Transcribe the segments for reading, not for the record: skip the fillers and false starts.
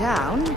down.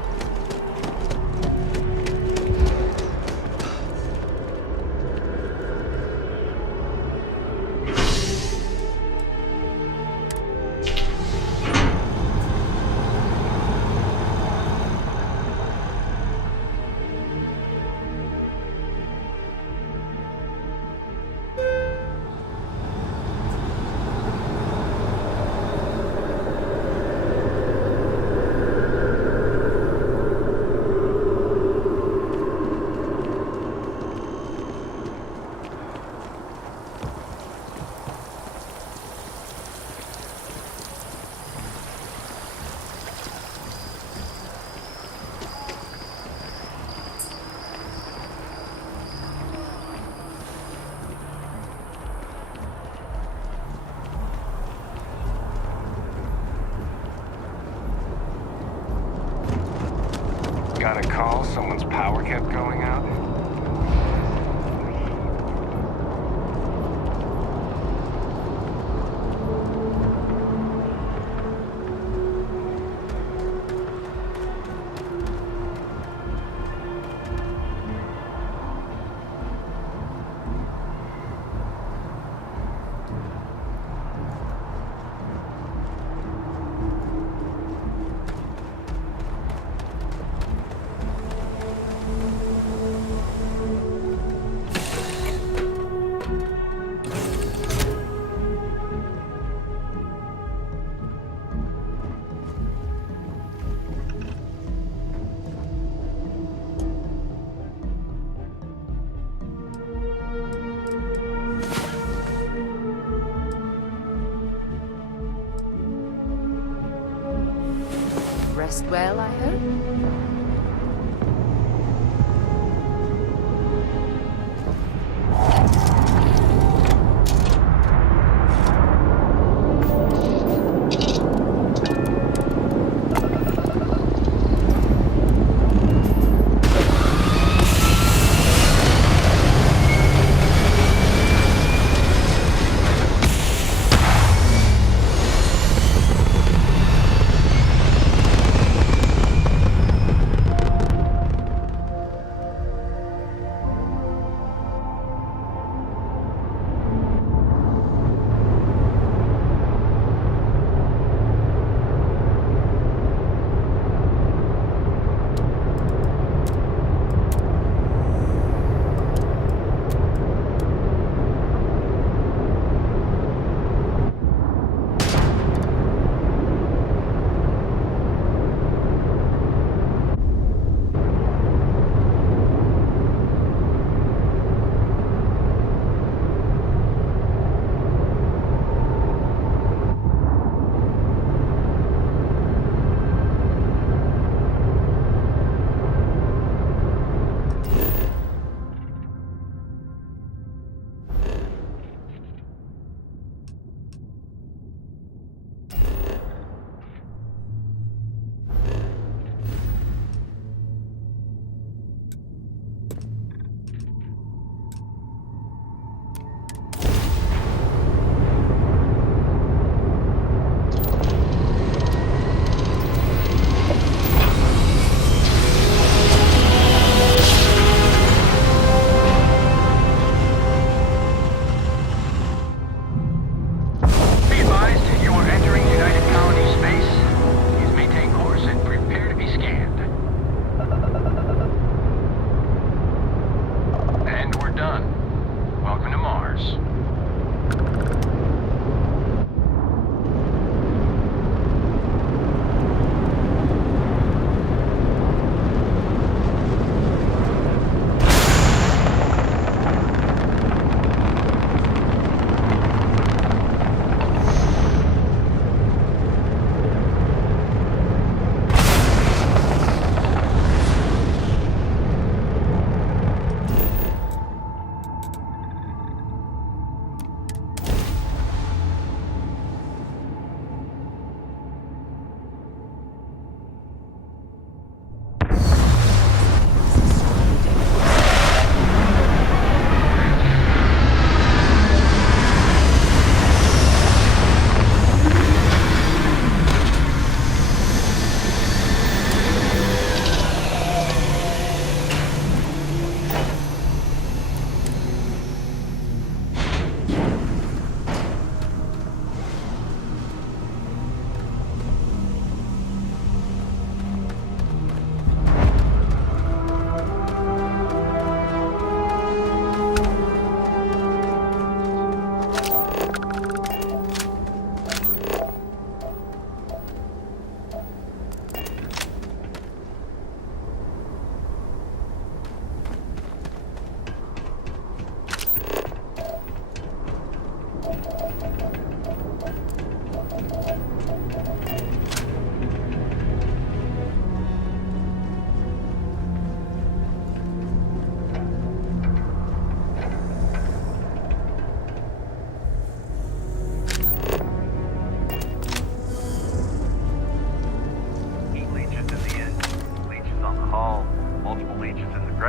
Got a call? Someone's power kept going out? Rest well, I hope?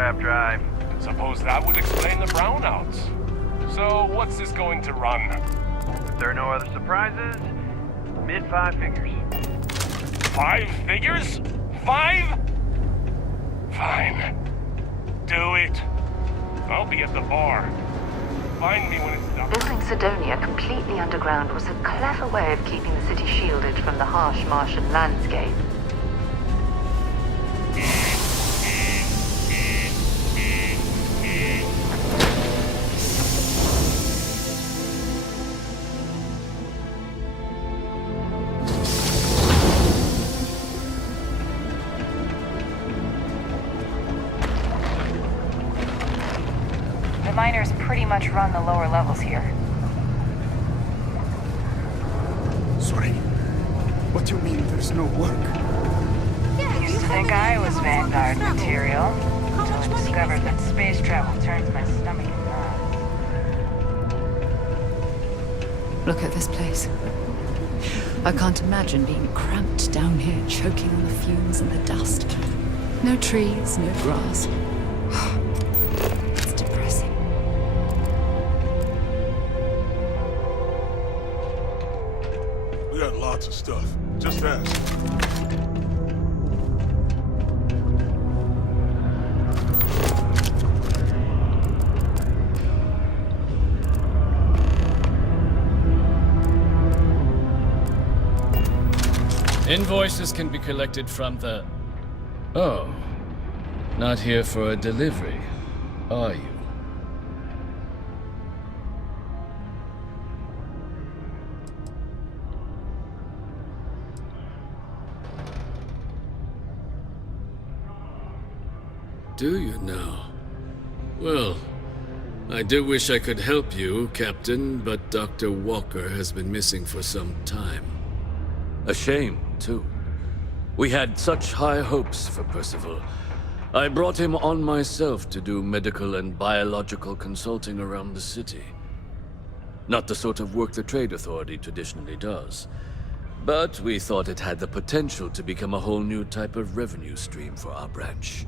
warp drive. Suppose that would explain the brownouts. So, what's this going to run? If there are no other surprises, mid 5 figures. 5 figures? 5? Fine. Do it. I'll be at the bar. Find me when it's done. Building Sidonia completely underground was a clever way of keeping the city shielded from the harsh Martian landscape. The miners pretty much run the lower levels here. Sorry. What do you mean there's no work? Used to think I was Vanguard material, until I discovered that space travel turns my stomach in knots. Look at this place. I can't imagine being cramped down here, choking on the fumes and the dust. No trees, no grass. It's depressing. We got lots of stuff. Just ask. Invoices can be collected from the... Oh. Not here for a delivery, are you? Do you now? Well, I do wish I could help you, Captain, but Dr. Walker has been missing for some time. A shame, too. We had such high hopes for Percival. I brought him on myself to do medical and biological consulting around the city. Not the sort of work the Trade Authority traditionally does. But we thought it had the potential to become a whole new type of revenue stream for our branch.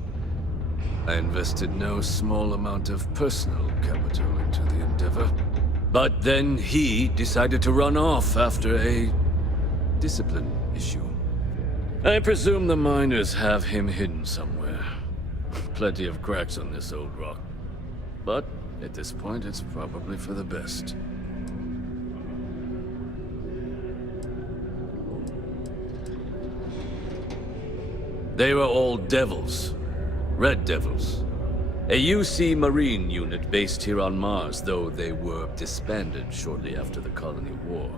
I invested no small amount of personal capital into the endeavor. But then he decided to run off after a discipline issue. I presume the miners have him hidden somewhere. Plenty of cracks on this old rock. But at this point, it's probably for the best. They were all devils. Red Devils. A UC Marine unit based here on Mars, though they were disbanded shortly after the Colony War.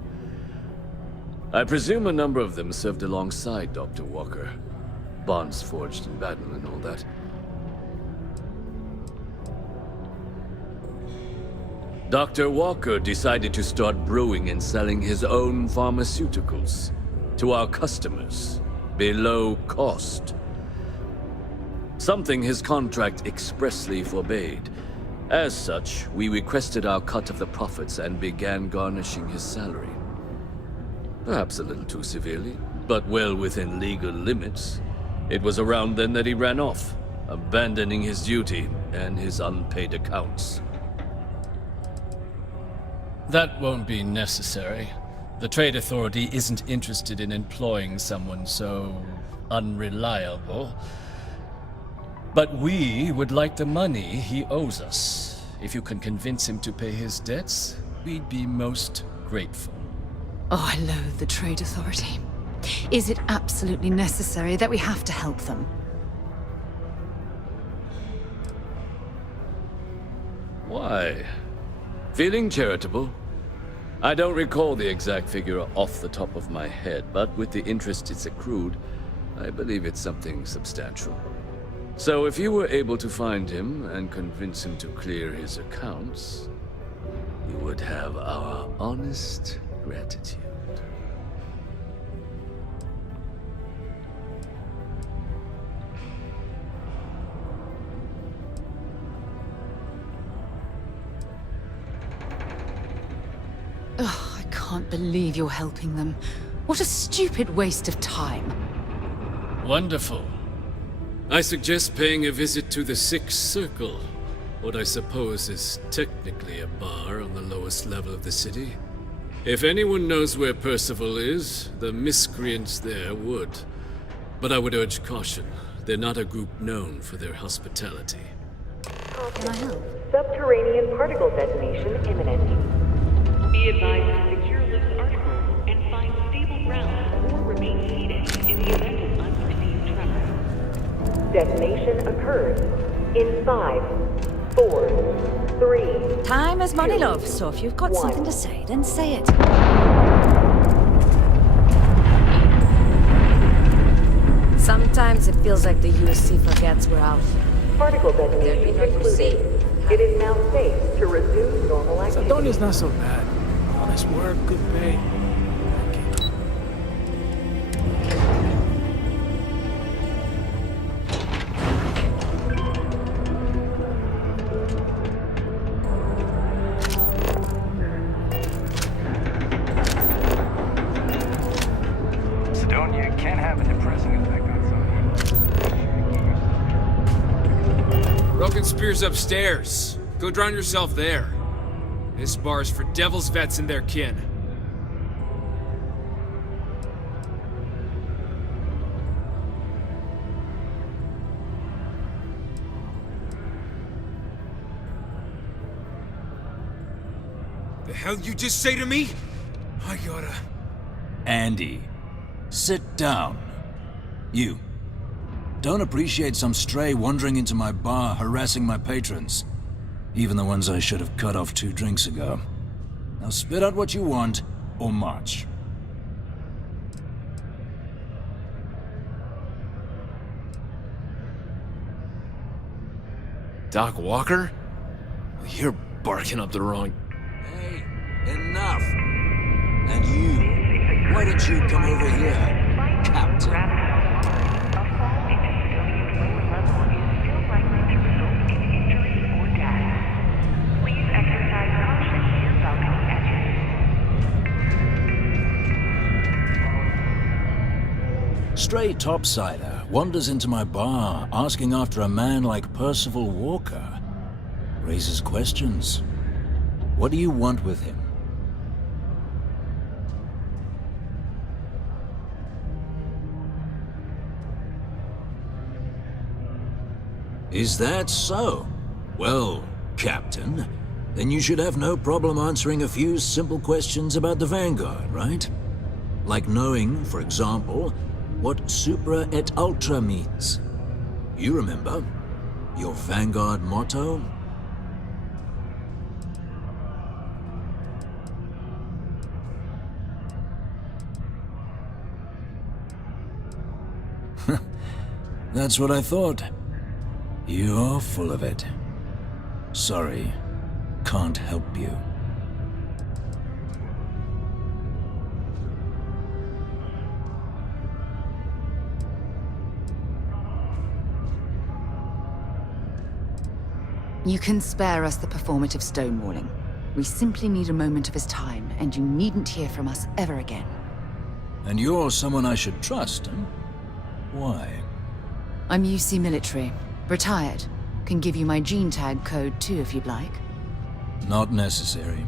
I presume a number of them served alongside Dr. Walker. Bonds forged in battle and all that. Dr. Walker decided to start brewing and selling his own pharmaceuticals to our customers, below cost. Something his contract expressly forbade. As such, we requested our cut of the profits and began garnishing his salary. Perhaps a little too severely, but well within legal limits. It was around then that he ran off, abandoning his duty and his unpaid accounts. That won't be necessary. The Trade Authority isn't interested in employing someone so unreliable. But we would like the money he owes us. If you can convince him to pay his debts, we'd be most grateful. Oh, I loathe the Trade Authority. Is it absolutely necessary that we have to help them? Why? Feeling charitable? I don't recall the exact figure off the top of my head, but with the interest it's accrued, I believe it's something substantial. So if you were able to find him and convince him to clear his accounts, you would have our honest gratitude. Ugh, I can't believe you're helping them. What a stupid waste of time. Wonderful. I suggest paying a visit to the Sixth Circle, what I suppose is technically a bar on the lowest level of the city. If anyone knows where Percival is, the miscreants there would. But I would urge caution. They're not a group known for their hospitality. Can I help? Subterranean particle detonation imminent. Be advised to secure this article and find stable ground or remain seated in the event of unforeseen tremor. Detonation occurs in 5, 4, 3. Time is money, 2, love, so if you've got 1. something to say, then say it. Sometimes it feels like the USC forgets we're out. Particle detonation concluded. It is now safe to resume normal activity. Saldonia's not so bad. Honest work, good pay. Sidonia can have a depressing effect on someone. Broken Spear's upstairs. Go drown yourself there. This bar's for Devil's vets and their kin. The hell you just say to me? I gotta... Andy, sit down. You. Don't appreciate some stray wandering into my bar, harassing my patrons. Even the ones I should have cut off 2 drinks ago. Now spit out what you want, or march. Doc Walker? You're barking up the wrong... Hey, enough! And you, why don't you come over here, Captain? Stray topsider wanders into my bar asking after a man like Percival Walker. Raises questions. What do you want with him? Is that so? Well, Captain, then you should have no problem answering a few simple questions about the Vanguard, right? Like knowing, for example, what Supra et Ultra means. You remember? Your Vanguard motto? That's what I thought. You're full of it. Sorry, can't help you. You can spare us the performative stonewalling. We simply need a moment of his time, and you needn't hear from us ever again. And you're someone I should trust, huh? Why? I'm UC military. Retired. Can give you my gene tag code too if you'd like. Not necessary.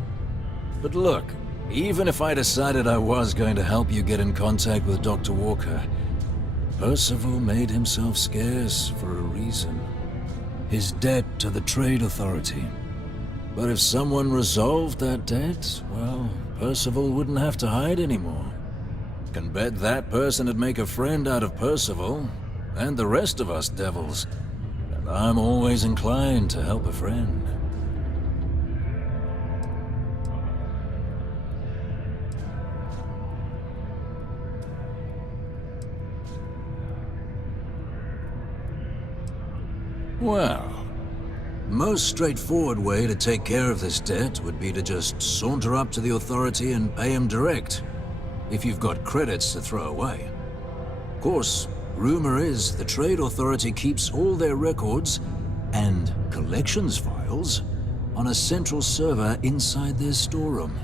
But look, even if I decided I was going to help you get in contact with Dr. Walker, Percival made himself scarce for a reason. His debt to the Trade Authority. But if someone resolved that debt, well, Percival wouldn't have to hide anymore. Can bet that person would make a friend out of Percival, and the rest of us devils. And I'm always inclined to help a friend. Well, most straightforward way to take care of this debt would be to just saunter up to the Authority and pay him direct, if you've got credits to throw away. Of course, rumor is the Trade Authority keeps all their records and collections files on a central server inside their storeroom.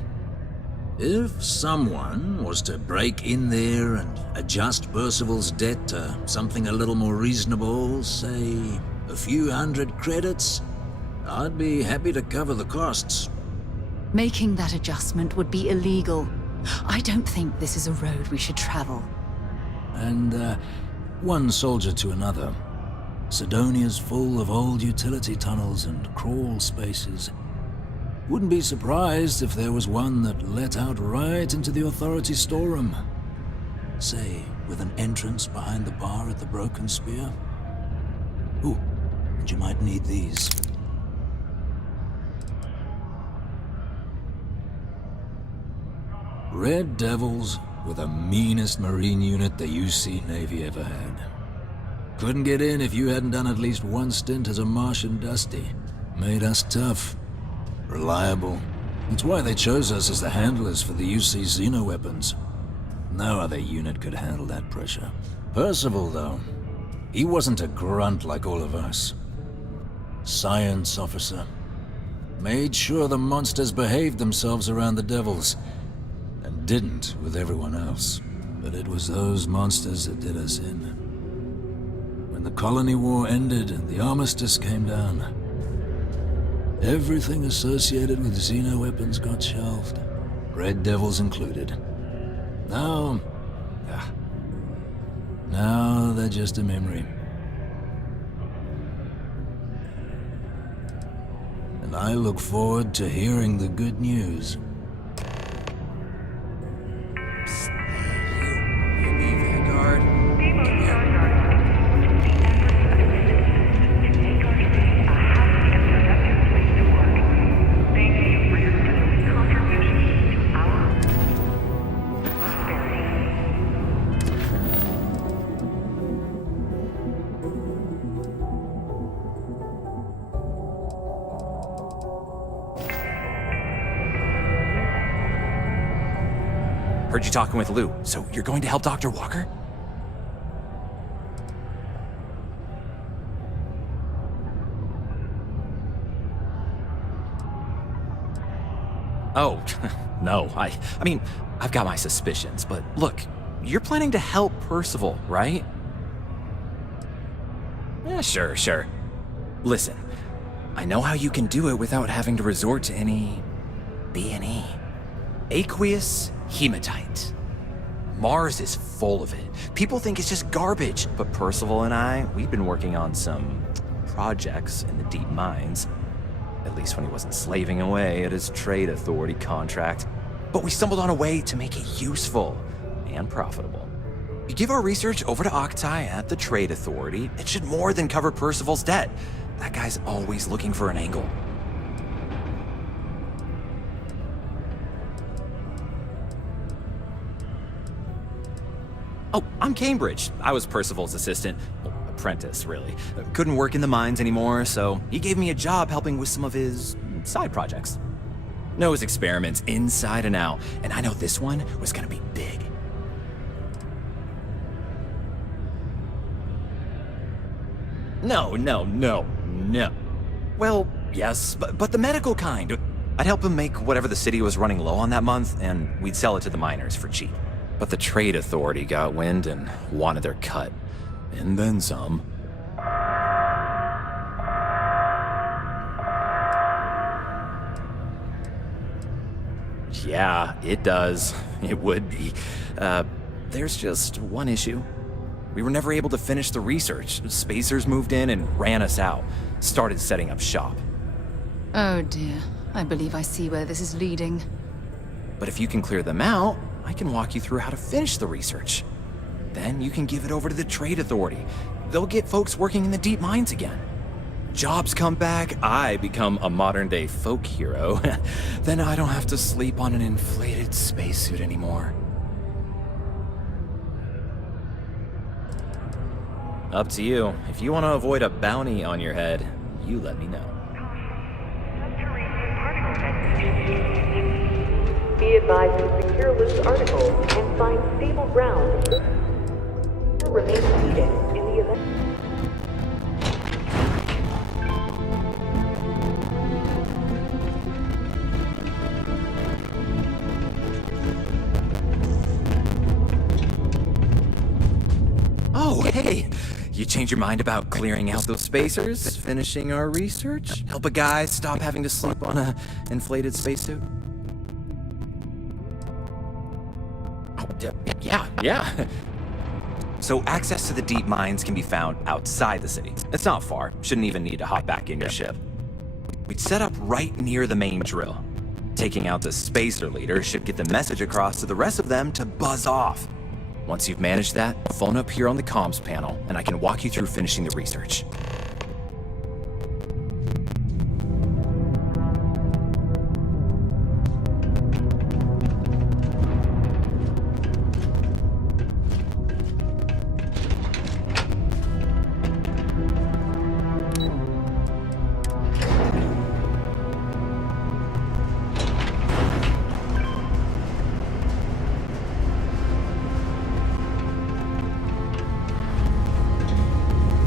If someone was to break in there and adjust Percival's debt to something a little more reasonable, say a few hundred credits, I'd be happy to cover the costs. Making that adjustment would be illegal. I don't think this is a road we should travel. And, one soldier to another. Sidonia's full of old utility tunnels and crawl spaces. Wouldn't be surprised if there was one that let out right into the authority storeroom. Say, with an entrance behind the bar at the Broken Spear. Ooh, and you might need these. Red Devils were the meanest Marine unit the UC Navy ever had. Couldn't get in if you hadn't done at least one stint as a Martian Dusty. Made us tough. Reliable. That's why they chose us as the handlers for the UC Xeno weapons. No other unit could handle that pressure. Percival, though, he wasn't a grunt like all of us. Science officer. Made sure the monsters behaved themselves around the Devils, and didn't with everyone else. But it was those monsters that did us in. When the colony war ended and the armistice came down, everything associated with Xeno weapons got shelved, Red Devils included. Now they're just a memory. And I look forward to hearing the good news. Heard you talking with Lou, so you're going to help Dr. Walker? Oh, no, I mean, I've got my suspicions, but look, you're planning to help Percival, right? Yeah, sure. Listen, I know how you can do it without having to resort to any B&E. Aqueous hematite. Mars is full of it. People think it's just garbage, but Percival and we've been working on some projects in the deep mines. At least when he wasn't slaving away at his trade authority contract. But we stumbled on a way to make it useful and profitable. You give our research over to Octai at the trade authority, it should more than cover Percival's debt. That guy's always looking for an angle. Oh, I'm Cambridge. I was Percival's assistant. Well, apprentice, really. Couldn't work in the mines anymore, so he gave me a job helping with some of his side projects. Knows experiments inside and out, and I know this one was gonna be big. No. Well, yes, but the medical kind. I'd help him make whatever the city was running low on that month, and we'd sell it to the miners for cheap. But the trade authority got wind and wanted their cut. And then some. Yeah, it does. It would be. There's just one issue. We were never able to finish the research. Spacers moved in and ran us out. Started setting up shop. Oh dear. I believe I see where this is leading. But if you can clear them out, I can walk you through how to finish the research. Then you can give it over to the trade authority. They'll get folks working in the deep mines again. Jobs come back, I become a modern-day folk hero. Then I don't have to sleep on an inflated spacesuit anymore. Up to you. If you want to avoid a bounty on your head, you let me know. Be advised to secure loose articles and find stable ground. Remain seated in the event. Hey, you change your mind about clearing out those spacers? Finishing our research? Help a guy stop having to sleep on a inflated spacesuit? Oh, yeah. So access to the deep mines can be found outside the city. It's not far. Shouldn't even need to hop back in your ship. We'd set up right near the main drill. Taking out the spacer leader should get the message across to the rest of them to buzz off. Once you've managed that, phone up here on the comms panel, and I can walk you through finishing the research.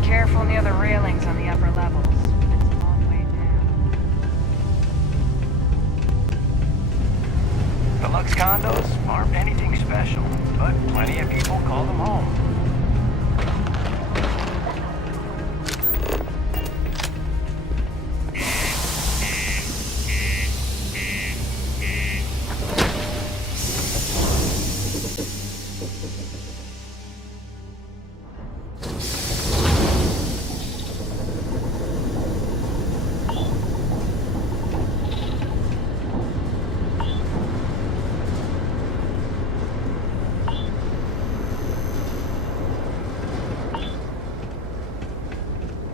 Careful near the railings on the upper levels. It's a long way down. Deluxe condos aren't anything special, but plenty of people call them home.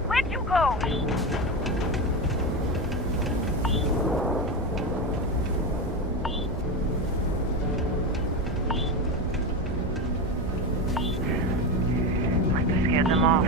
Where'd you go? Must have scared them off.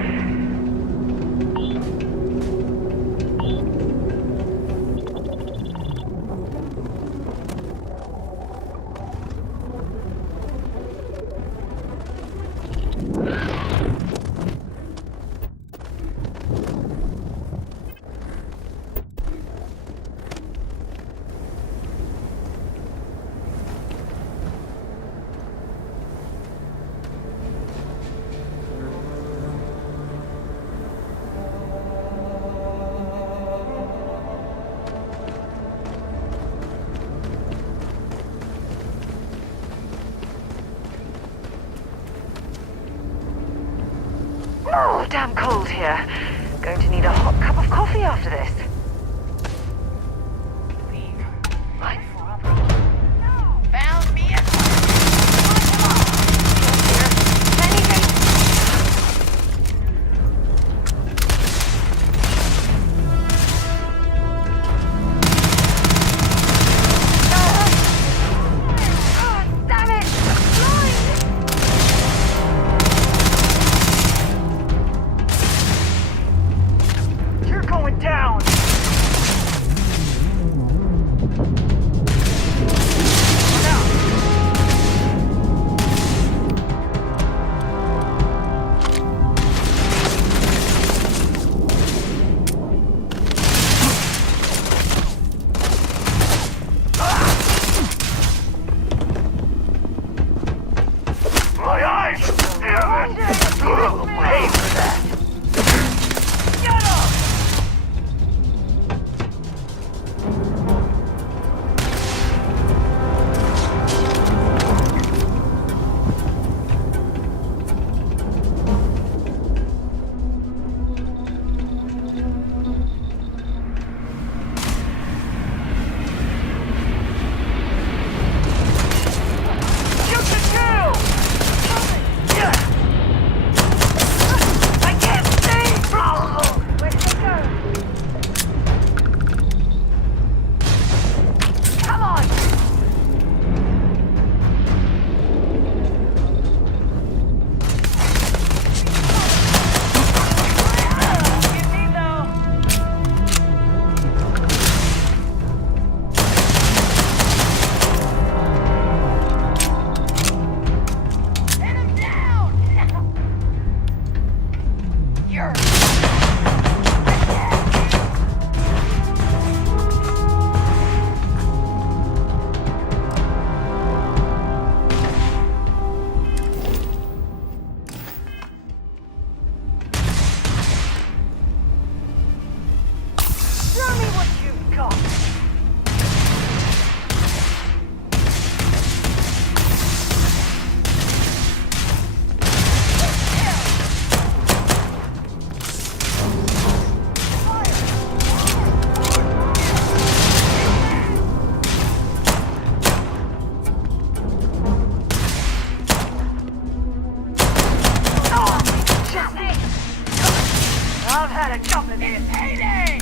Oh, damn cold here. Going to need a hot cup of coffee after this. Right. Found me a... Damn it! You're going down! My eyes! Damn it! Pay for that! Get up! Show me what you've got. I've had a couple of these. Heyday!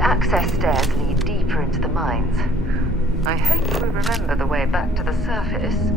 Access stairs lead deeper into the mines. I hope we remember the way back to the surface.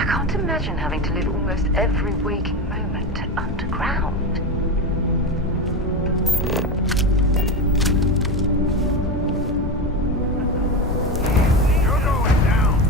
I can't imagine having to live almost every waking moment underground. You're going down.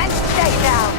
And stay down!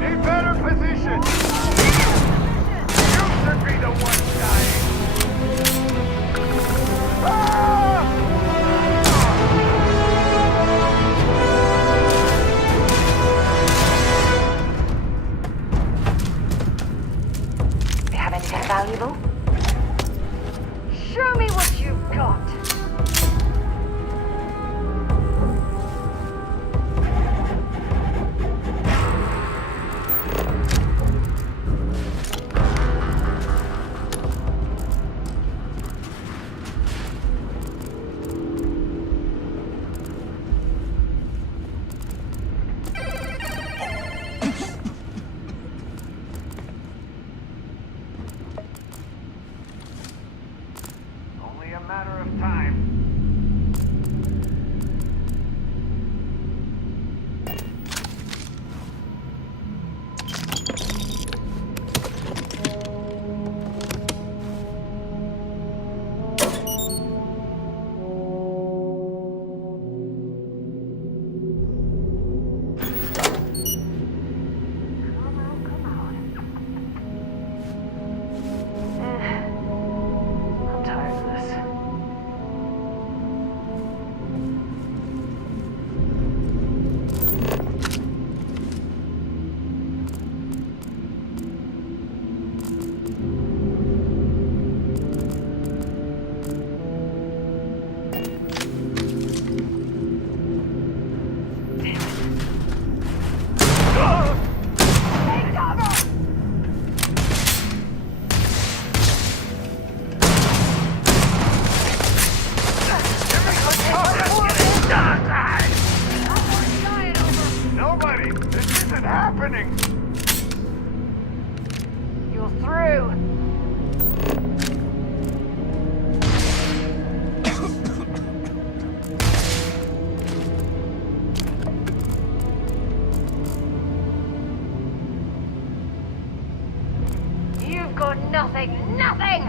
Need better position. You should be the one dying. You have anything valuable? Show me what you've got. Only a matter of time. I'm tired of this. Nobody! This isn't happening! You're through. You've got nothing, nothing!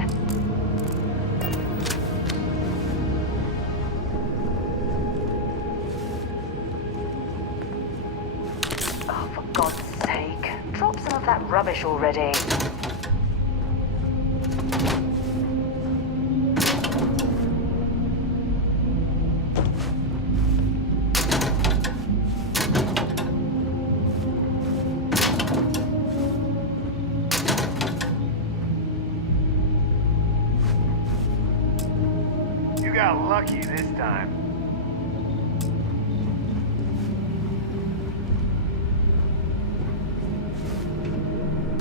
Oh, for God's sake. Drop some of that rubbish already. You got lucky this time.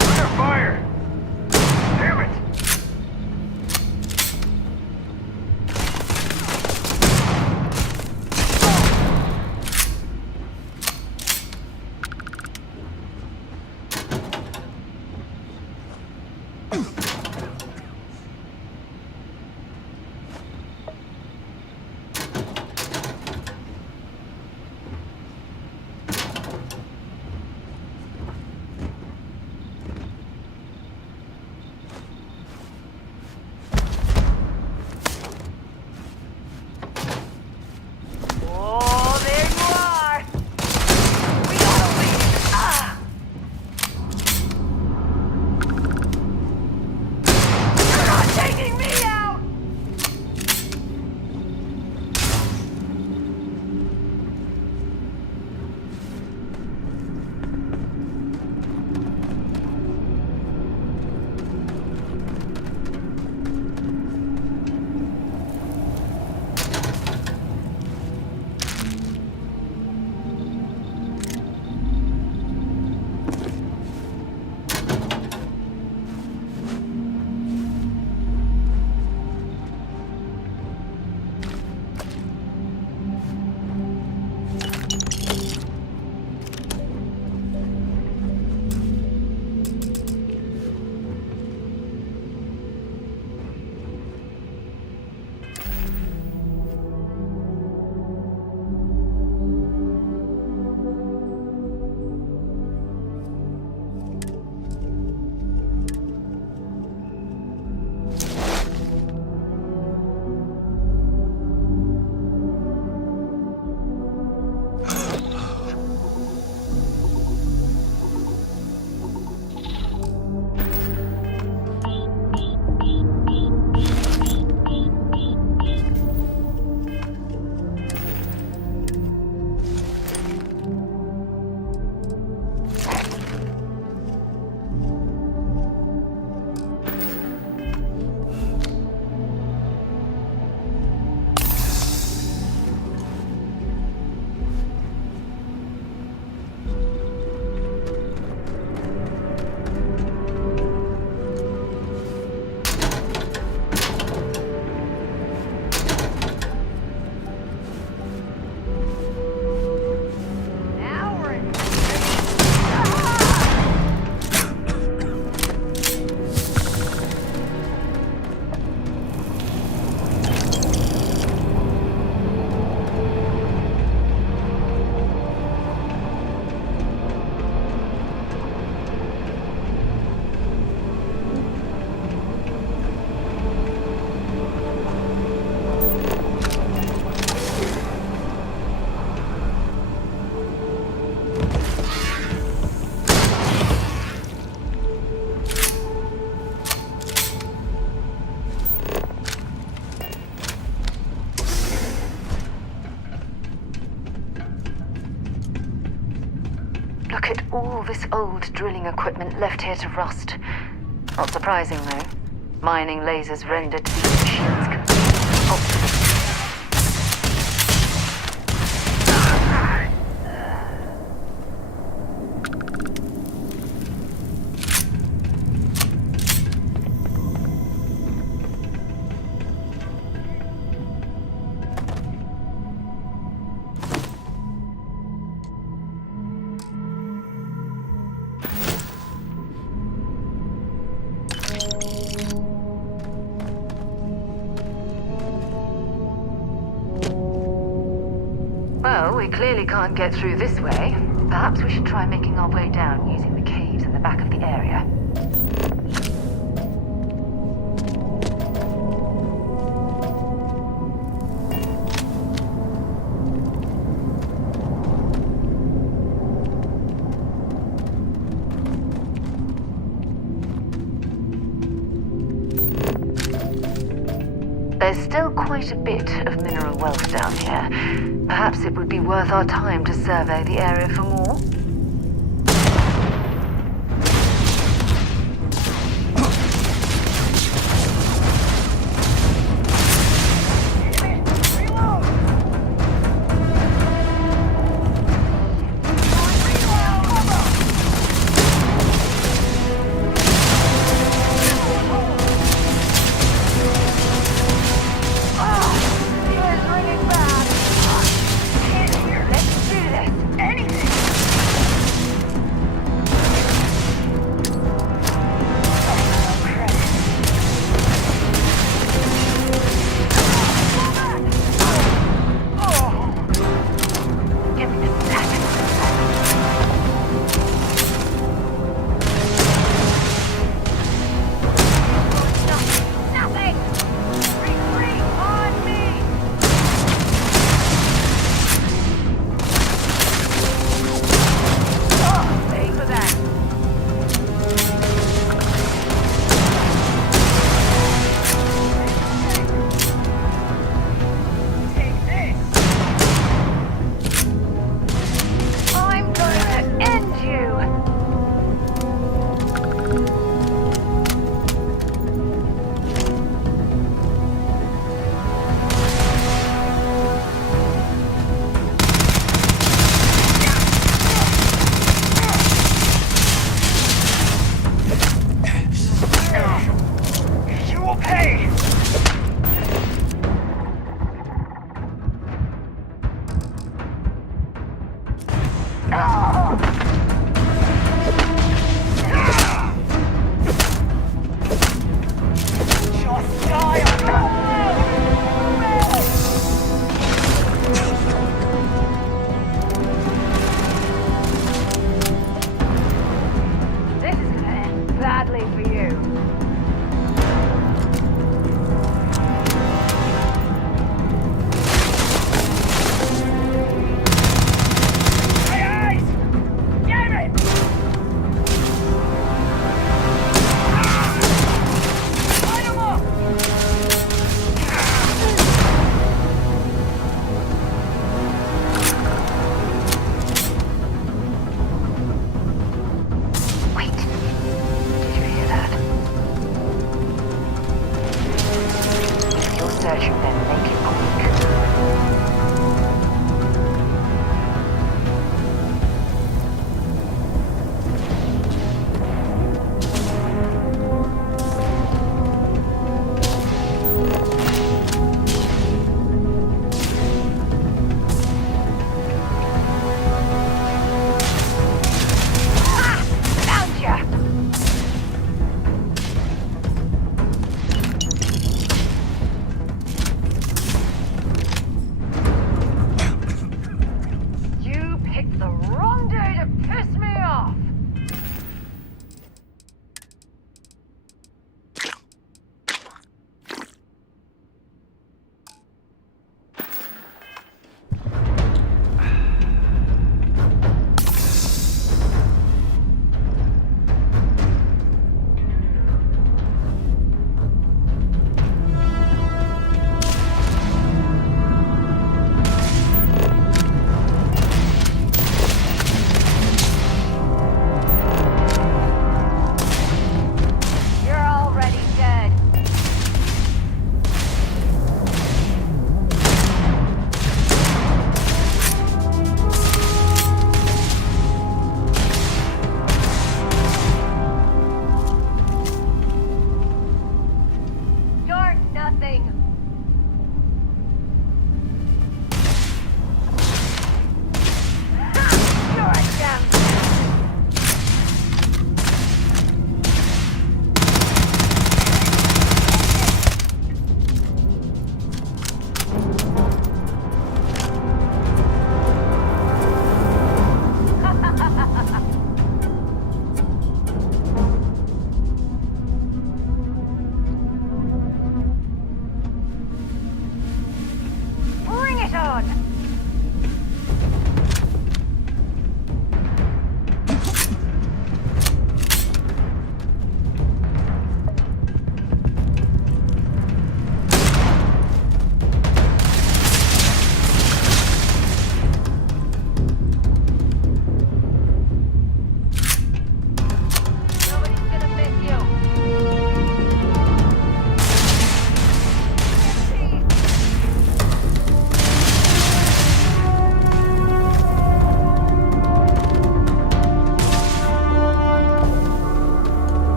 Under fire! Damn it! Look at all this old drilling equipment left here to rust. Not surprising, though. Mining lasers rendered these machines completely obsolete. Well, we clearly can't get through this way. Perhaps we should try making our way down using the caves in the back of the area. There's still quite a bit of mineral wealth down here. Perhaps it would be worth our time to survey the area for more.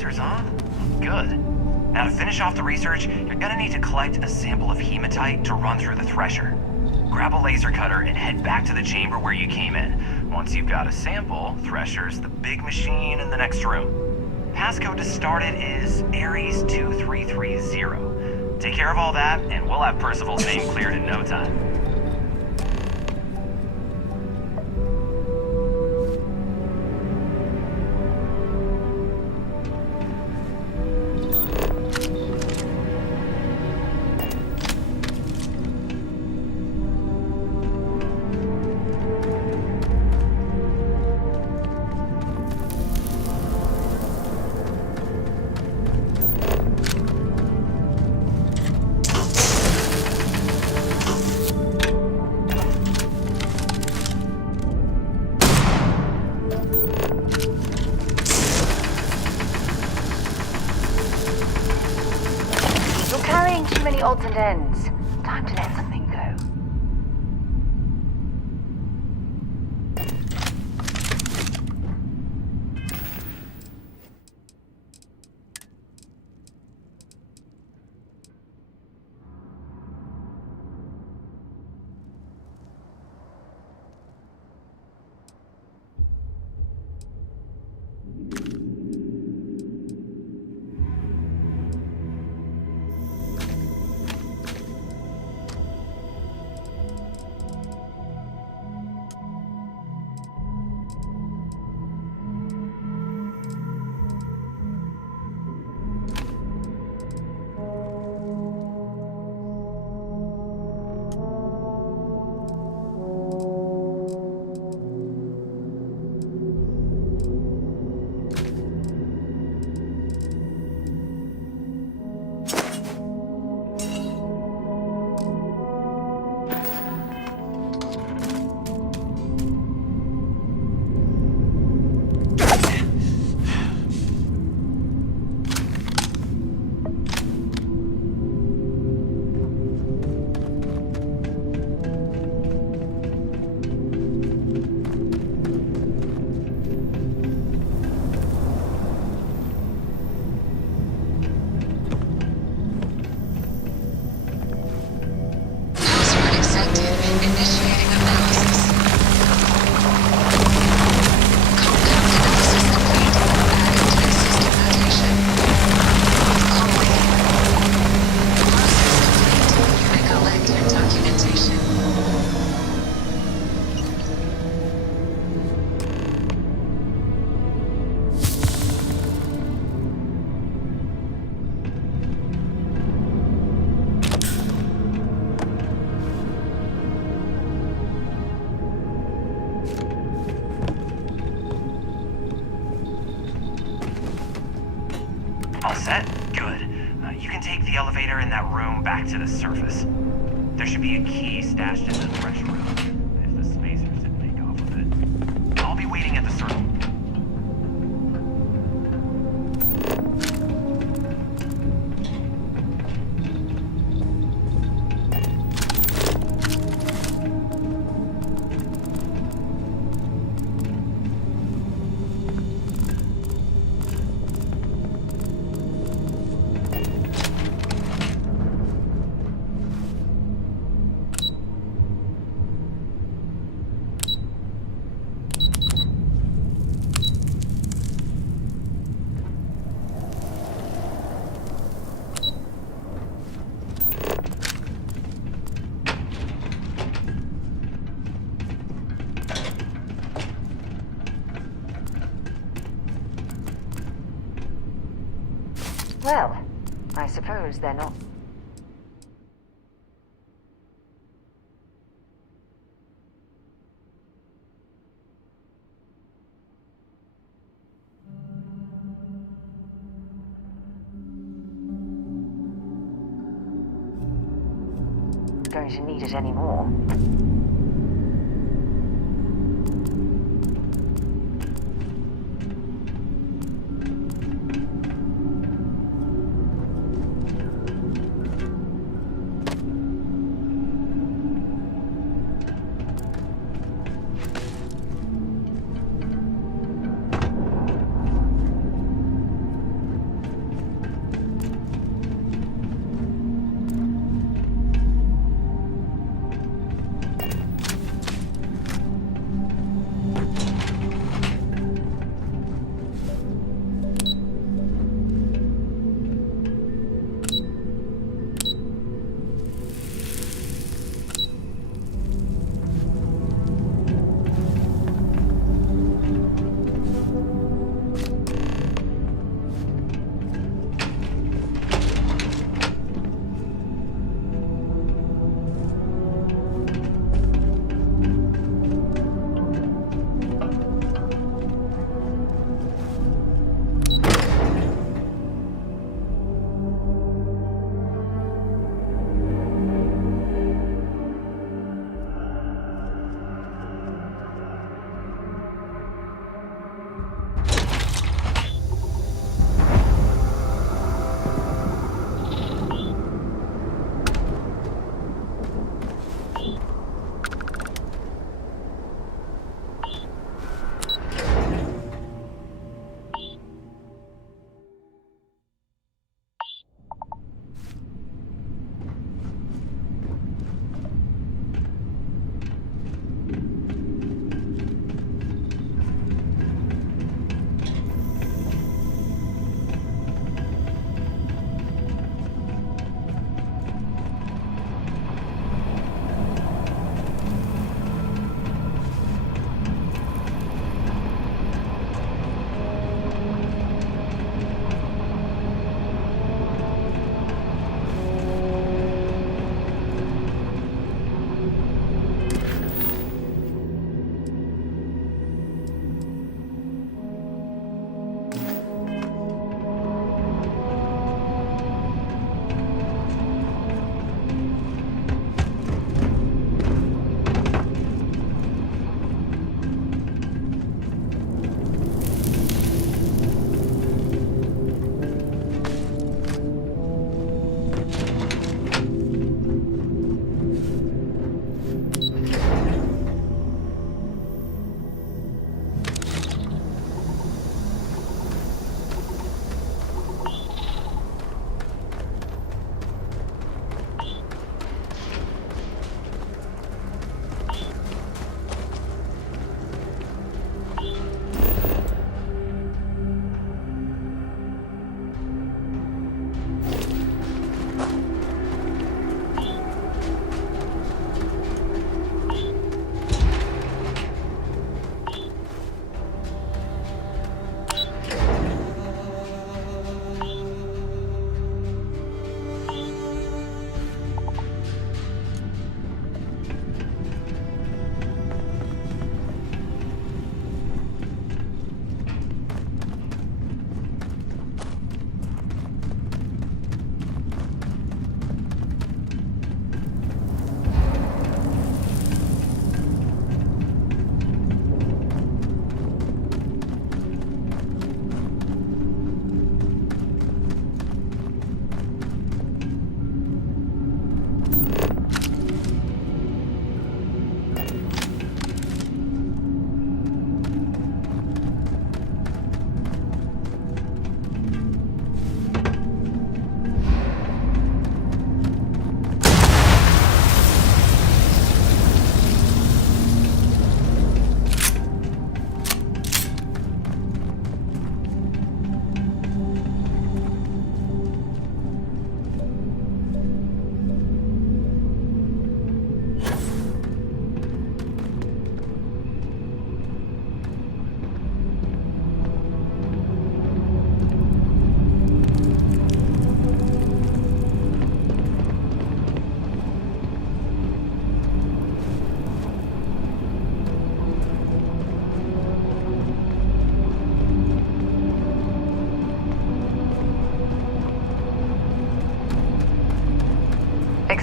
lasers, huh? Good. Now to finish off the research, you're gonna need to collect a sample of hematite to run through the thresher. Grab a laser cutter and head back to the chamber where you came in. Once you've got a sample, Thresher's the big machine in the next room. Passcode to start it is Ares 2330. Take care of all that, and we'll have Percival's name cleared in no time. Too many odds and ends. Time to let something go. All set? Good. You can take the elevator in that room back to the surface. There should be a key stashed in the thresh room, if the spacers didn't make off with it. I'll be waiting at the circle. Well, I suppose they're not. Going to need it anymore.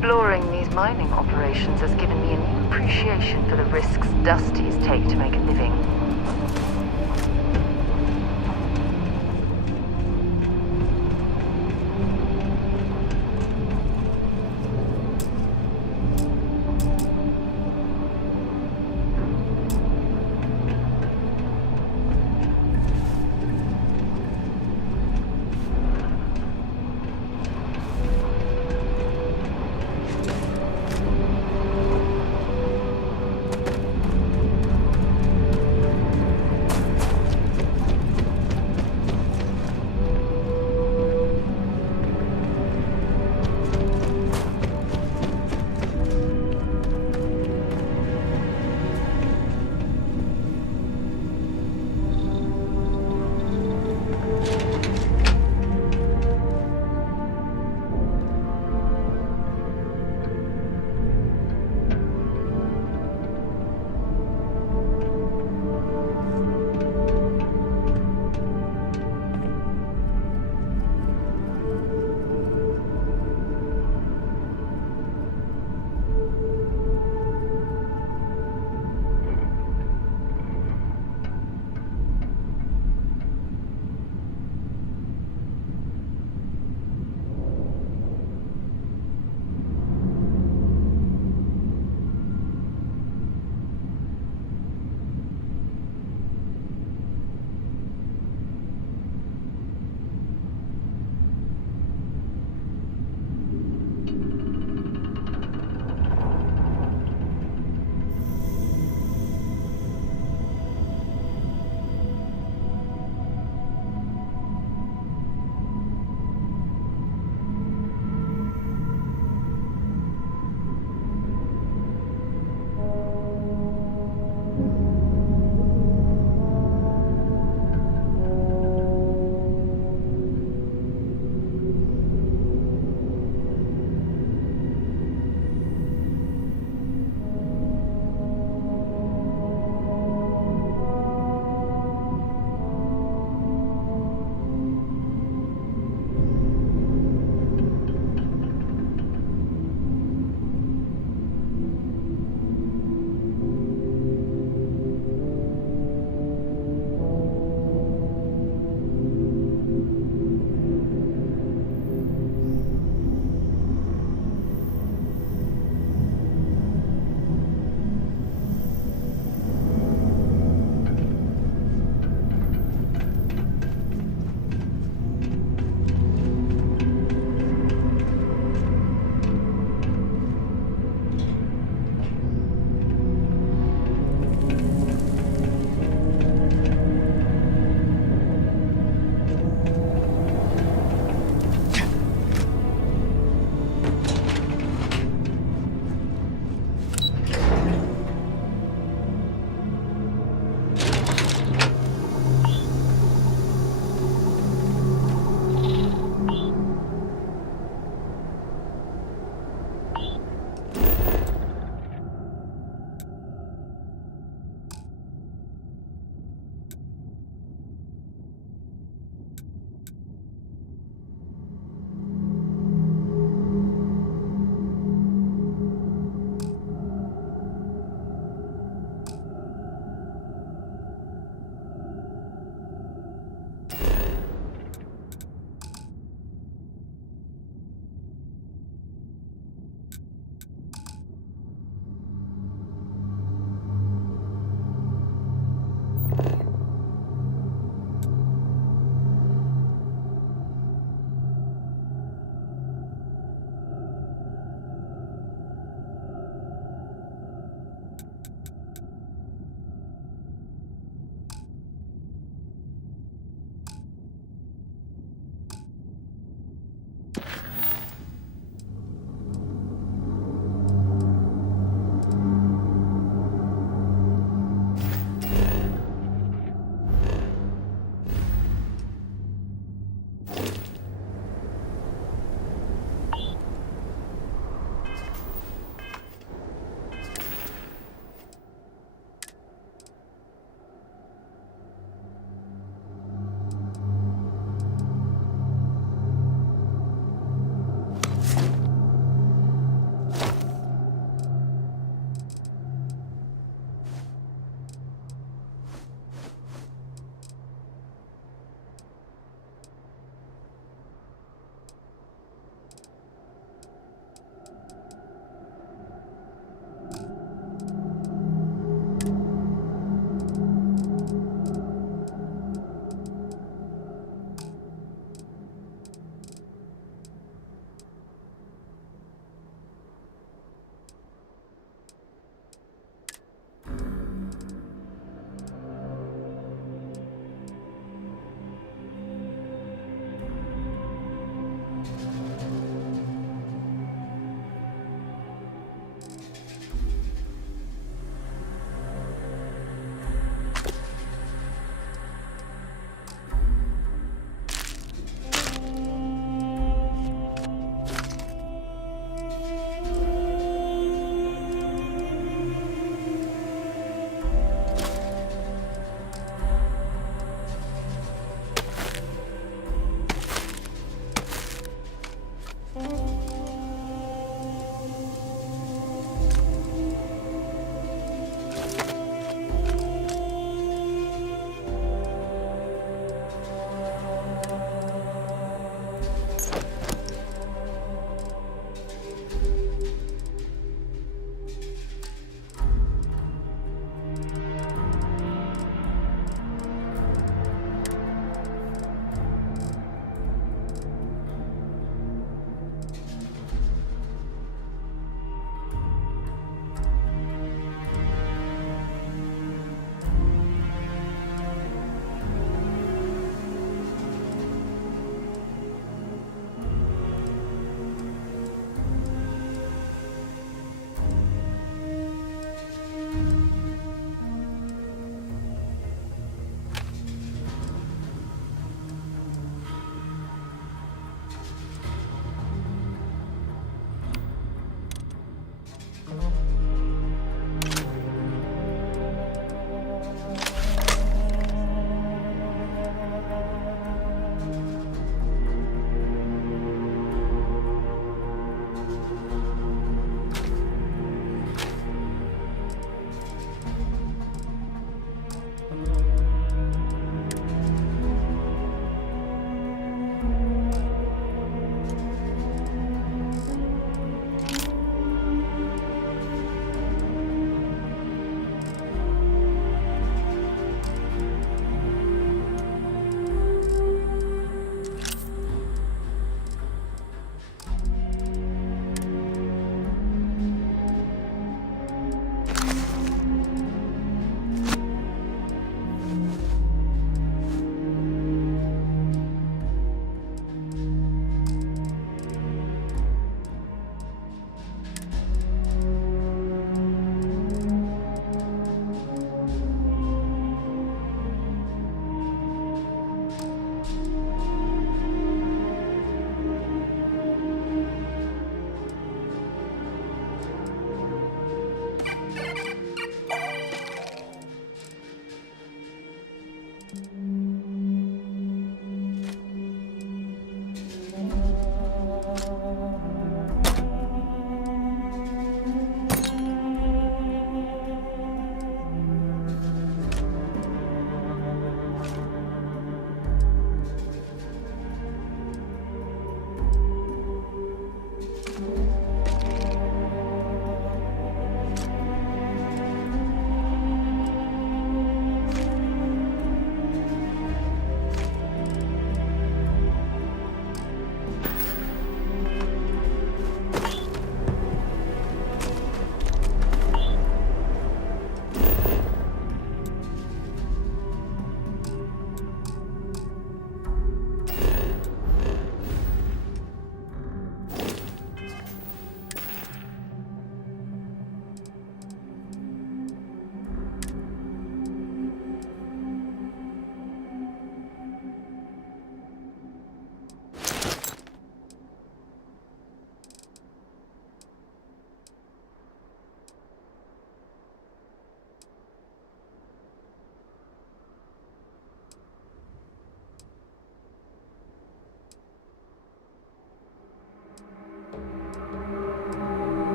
Exploring these mining operations has given me a new appreciation for the risks Dusties take to make a living.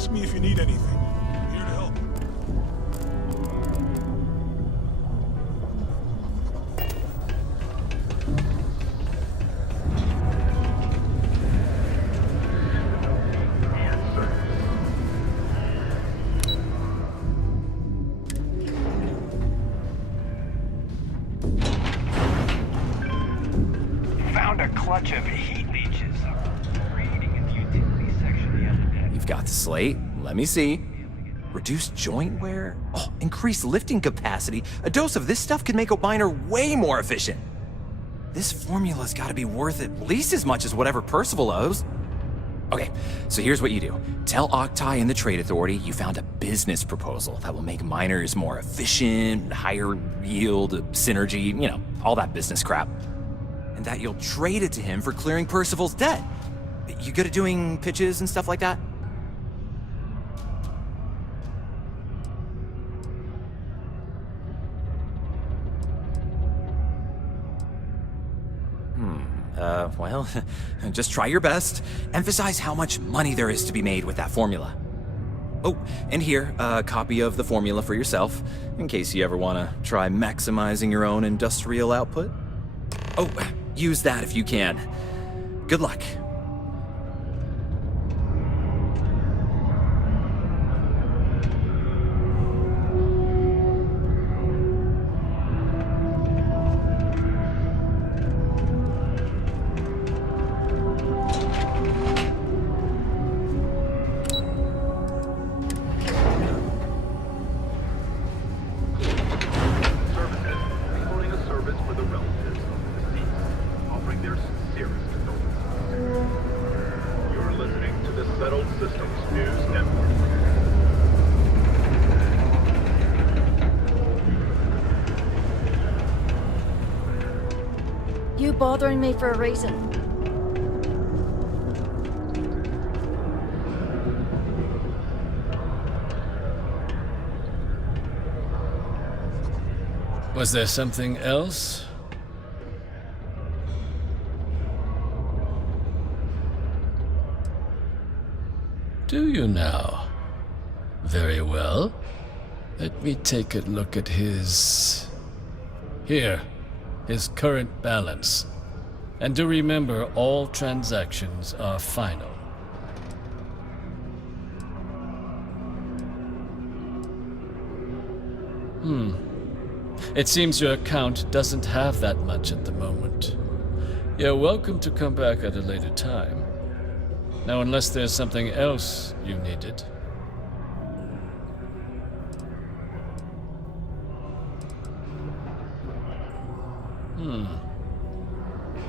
Ask me if you need anything. I'm here to help. Found a clutch of heat leeches. Reading in the utility section the other day. You've got the slate. Let me see. Reduced joint wear? Oh, increased lifting capacity. A dose of this stuff can make a miner way more efficient. This formula's gotta be worth at least as much as whatever Percival owes. Okay, so here's what you do. Tell Octai and the Trade Authority you found a business proposal that will make miners more efficient, higher yield, synergy, you know, all that business crap. And that you'll trade it to him for clearing Percival's debt. You good at doing pitches and stuff like that? Well, just try your best. Emphasize how much money there is to be made with that formula. Oh, and here, a copy of the formula for yourself, in case you ever want to try maximizing your own industrial output. Oh, use that if you can. Good luck. You bothering me for a reason. Was there something else? Do you now? Very well. Let me take a look at his... Here. His current balance. And do remember, all transactions are final. It seems your account doesn't have that much at the moment. You're welcome to come back at a later time. Now, unless there's something else you needed.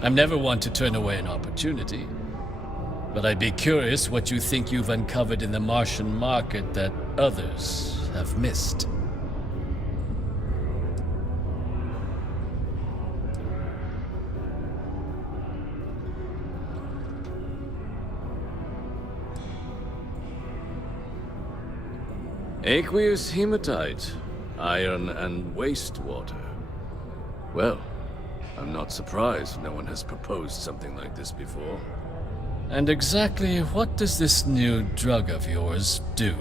I'm never one to turn away an opportunity. But I'd be curious what you think you've uncovered in the Martian market that others have missed. Aqueous hematite, iron and wastewater. Well, I'm not surprised no one has proposed something like this before. And exactly what does this new drug of yours do?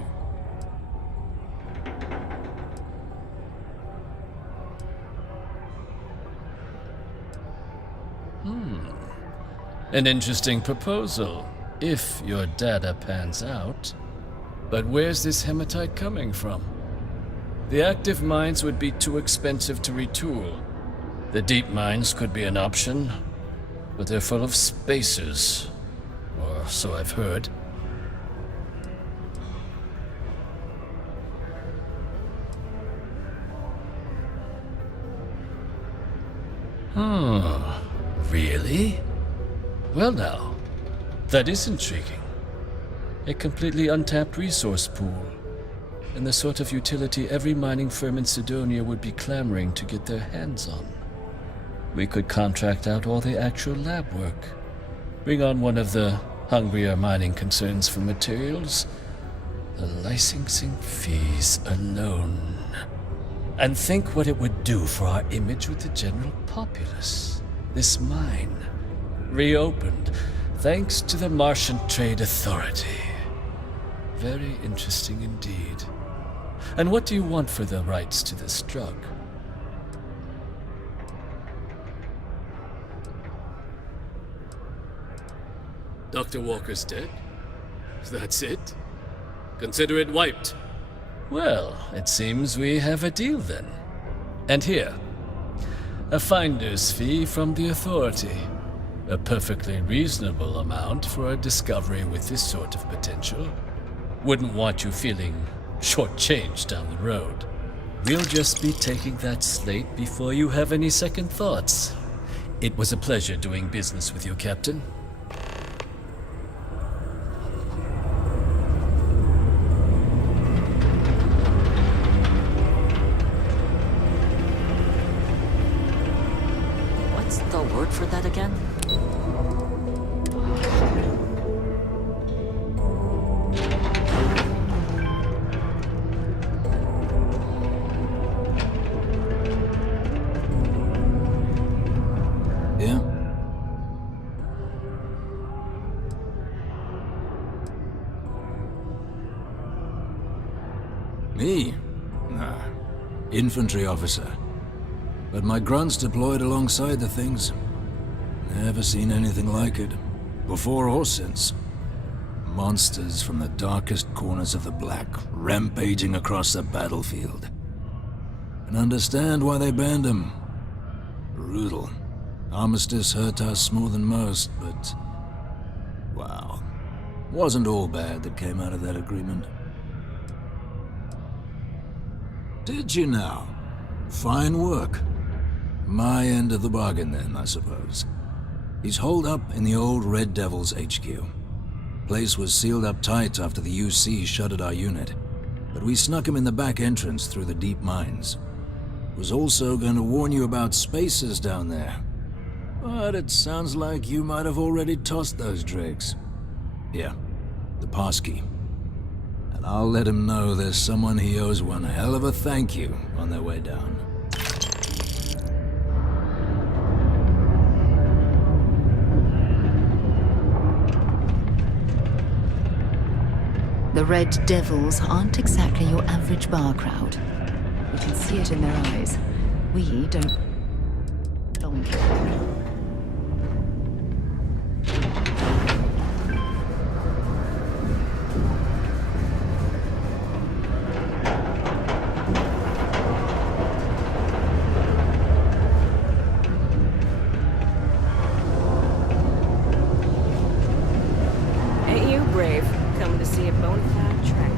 An interesting proposal, if your data pans out. But where's this hematite coming from? The active mines would be too expensive to retool. The deep mines could be an option, but they're full of spacers, or so I've heard. Really? Well now, that is intriguing. A completely untapped resource pool, and the sort of utility every mining firm in Sidonia would be clamoring to get their hands on. We could contract out all the actual lab work, bring on one of the hungrier mining concerns for materials, the licensing fees alone. And think what it would do for our image with the general populace. This mine, reopened thanks to the Martian Trade Authority. Very interesting indeed. And what do you want for the rights to this drug? Dr. Walker's dead? That's it? Consider it wiped. Well, it seems we have a deal then. And here, a finder's fee from the authority. A perfectly reasonable amount for a discovery with this sort of potential. Wouldn't want you feeling shortchanged down the road. We'll just be taking that slate before you have any second thoughts. It was a pleasure doing business with you, Captain. What's the word for that again? Yeah? Me? Nah. Infantry officer. But my grunts deployed alongside the things. Never seen anything like it. Before or since. Monsters from the darkest corners of the Black, rampaging across the battlefield. And understand why they banned them. Brutal. Armistice hurt us more than most, but... wow. Wasn't all bad that came out of that agreement. Did you now? Fine work. My end of the bargain then, I suppose. He's holed up in the old Red Devils HQ. Place was sealed up tight after the UC shuttered our unit, but we snuck him in the back entrance through the deep mines. Was also going to warn you about spacers down there. But it sounds like you might have already tossed those drakes. Here, the passkey. And I'll let him know there's someone he owes one hell of a thank you on their way down. The Red Devils aren't exactly your average bar crowd. We can see it in their eyes. We don't belong here. Ain't you brave? Coming to see a bona fide tracker.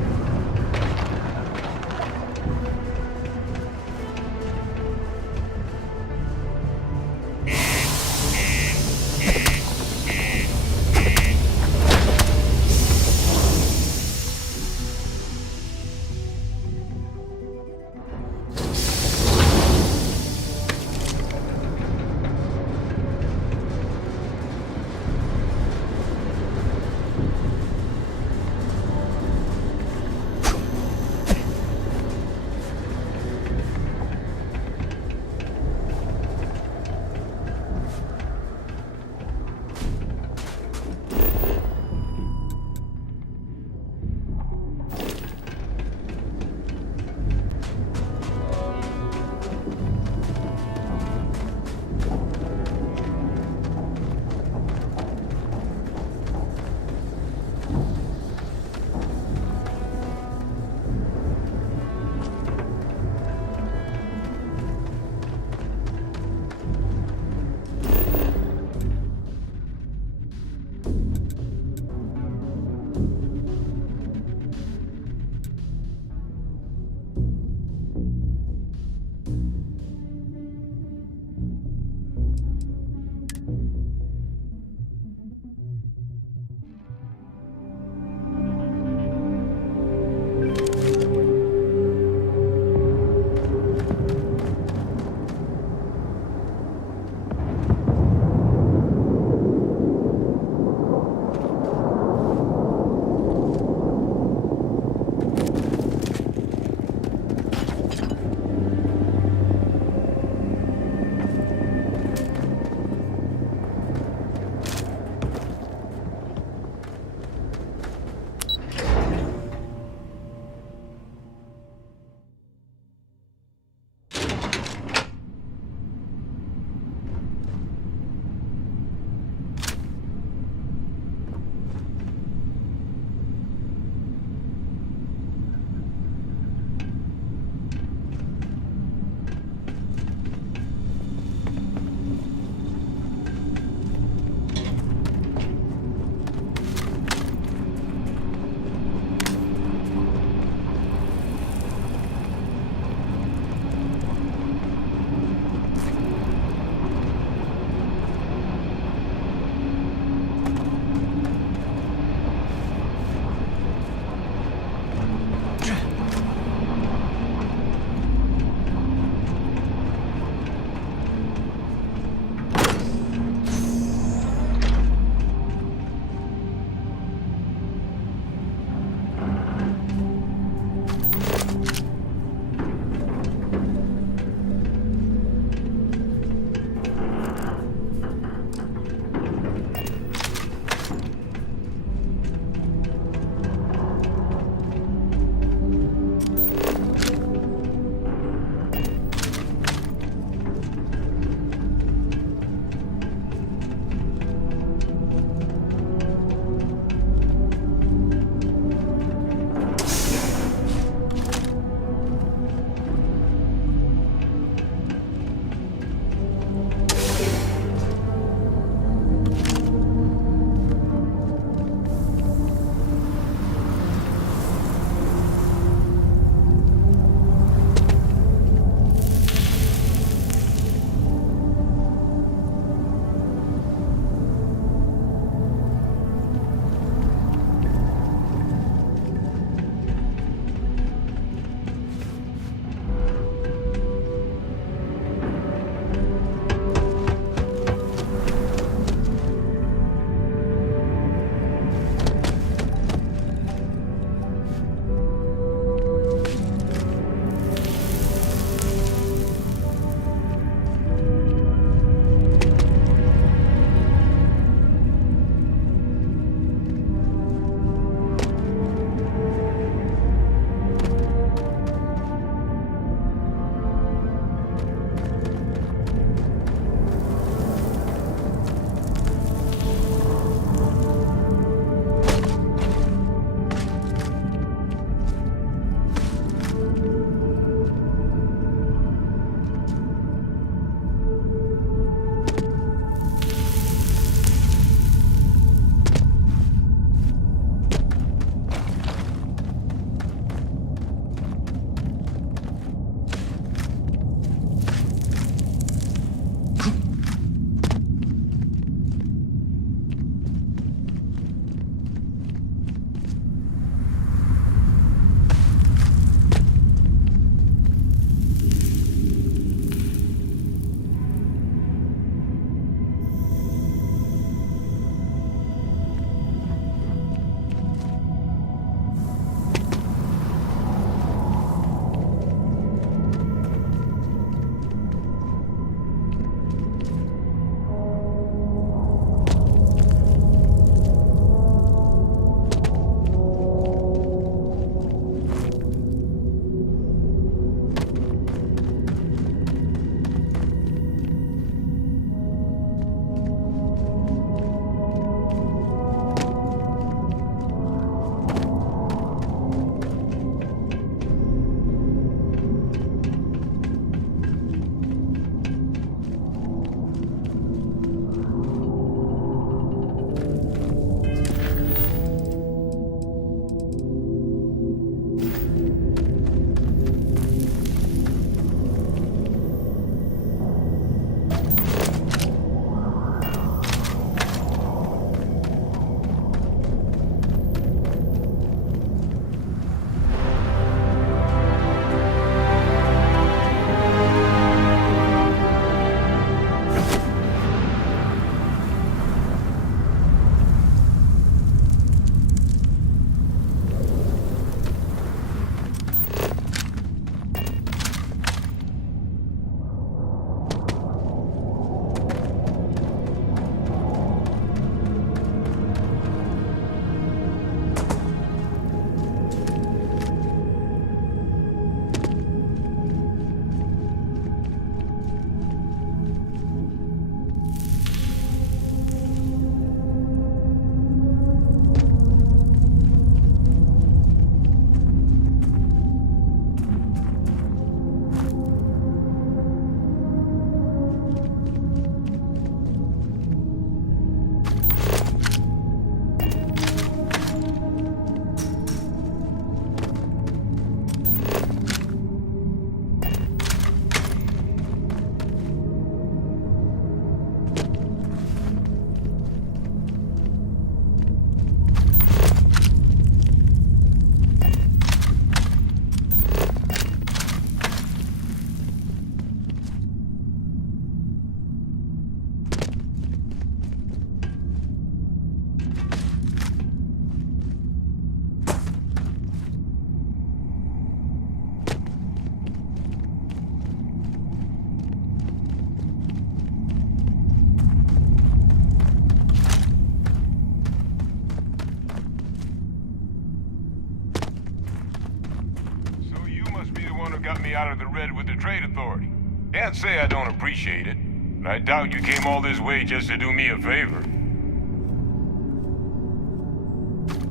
Trade Authority. Can't say I don't appreciate it, but I doubt you came all this way just to do me a favor.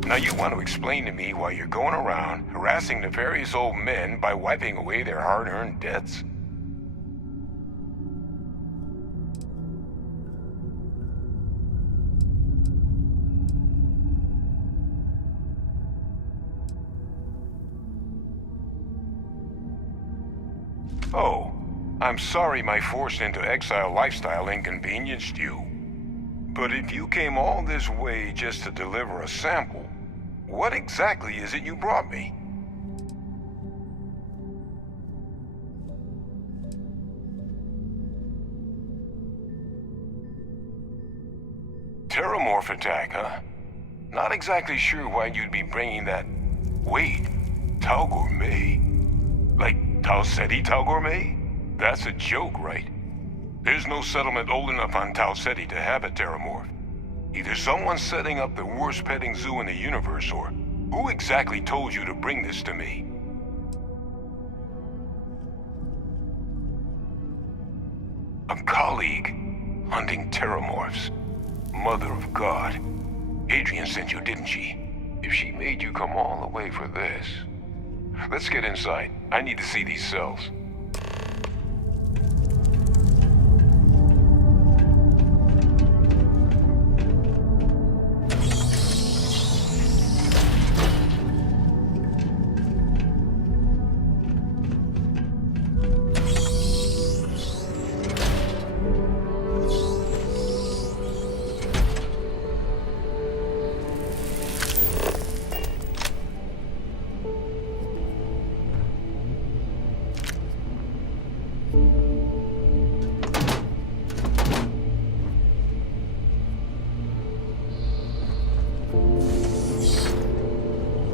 Now you want to explain to me why you're going around harassing nefarious old men by wiping away their hard-earned debts? Oh, I'm sorry my forced into exile lifestyle inconvenienced you. But if you came all this way just to deliver a sample, what exactly is it you brought me? Terramorph attack, huh? Not exactly sure why you'd be bringing that... Wait, Tau Gourmet? Like Tau Ceti Tau Gourmet? That's a joke, right? There's no settlement old enough on Tau Ceti to have a Terramorph. Either someone's setting up the worst petting zoo in the universe, or who exactly told you to bring this to me? A colleague hunting Terramorphs. Mother of God. Adrian sent you, didn't she? If she made you come all the way for this... Let's get inside. I need to see these cells.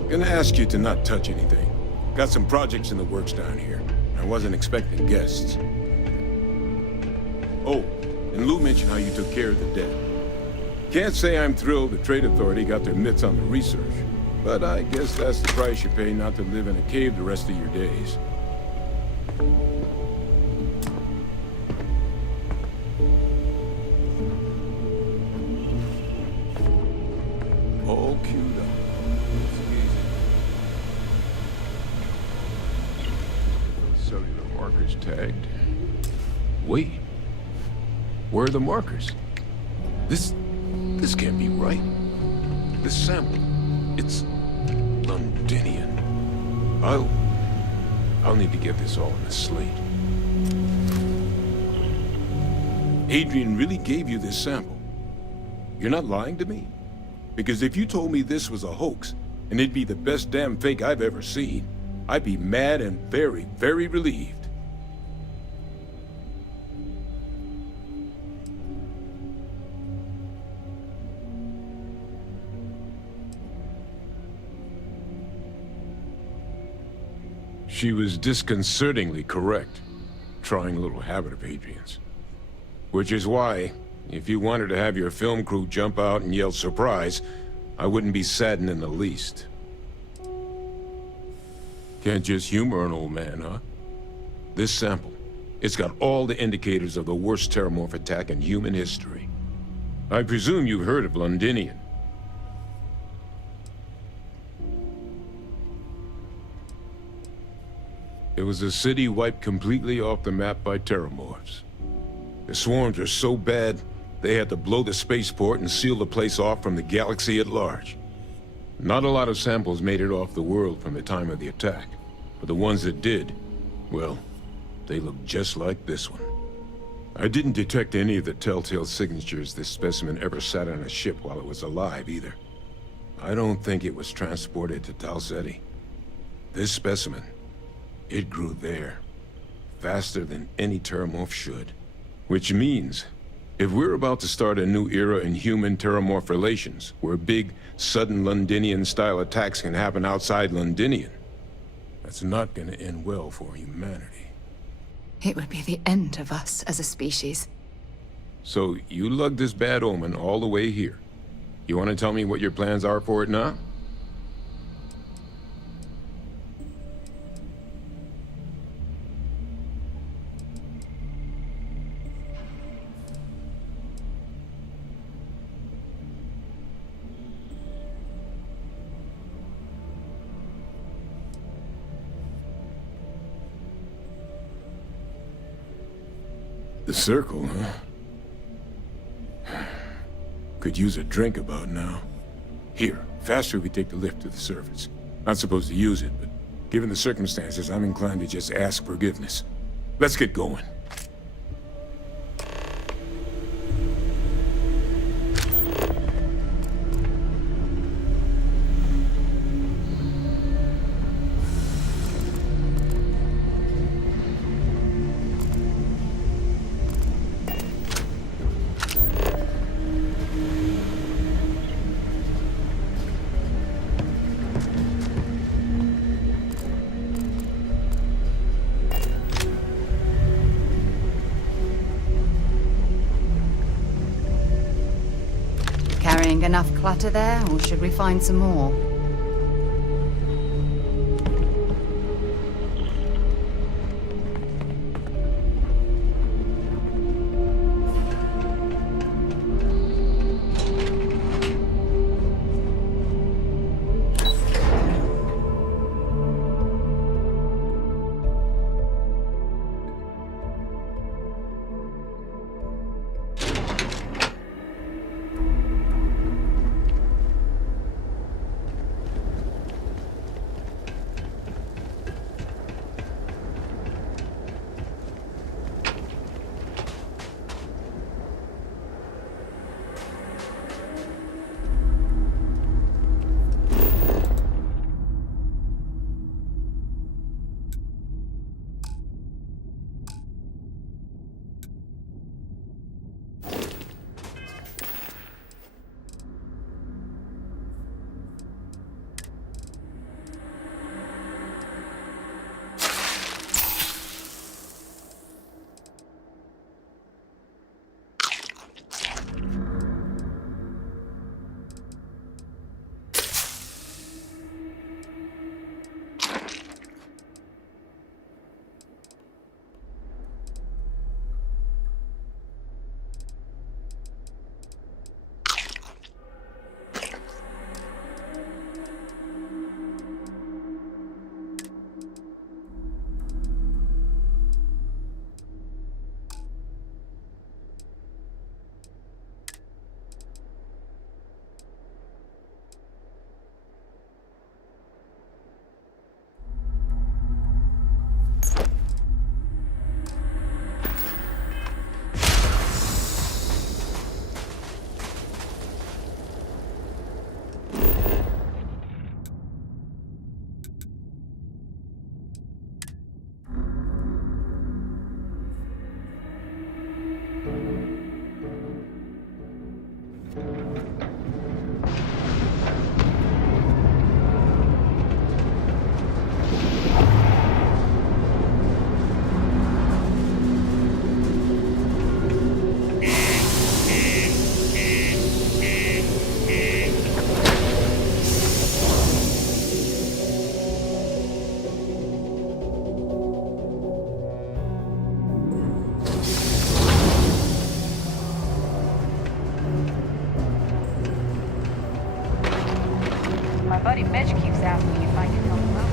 Gonna ask you to not touch anything. Got some projects in the works down here. I wasn't expecting guests. Oh, and Lou mentioned how you took care of the dead. Can't say I'm thrilled the Trade Authority got their mitts on the research, but I guess that's the price you pay not to live in a cave the rest of your days. All queued up. Cellular markers tagged. Wait. Where are the markers? This can't be right. This sample, it's Londinian. I'll need to get this all in a slate. Adrian really gave you this sample. You're not lying to me? Because if you told me this was a hoax, and it'd be the best damn fake I've ever seen, I'd be mad and very, very relieved. She was disconcertingly correct, trying a little habit of Adrian's. Which is why, if you wanted to have your film crew jump out and yell surprise, I wouldn't be saddened in the least. Can't just humor an old man, huh? This sample, it's got all the indicators of the worst Terramorph attack in human history. I presume you've heard of Londinian. It was a city wiped completely off the map by Terramorphs. The swarms were so bad, they had to blow the spaceport and seal the place off from the galaxy at large. Not a lot of samples made it off the world from the time of the attack, but the ones that did, well, they look just like this one. I didn't detect any of the telltale signatures this specimen ever sat on a ship while it was alive, either. I don't think it was transported to Tau Ceti. This specimen, it grew there, faster than any Terramorph should. Which means, if we're about to start a new era in human-Terramorph relations, where big, sudden Londinian-style attacks can happen outside Londinian, that's not gonna end well for humanity. It would be the end of us as a species. So, you lugged this bad omen all the way here. You want to tell me what your plans are for it now? The circle, huh? Could use a drink about now. Here, faster we take the lift to the surface. Not supposed to use it, but given the circumstances, I'm inclined to just ask forgiveness. Let's get going. Carrying enough clutter there, or should we find some more? My buddy Mitch keeps asking if I can help him out.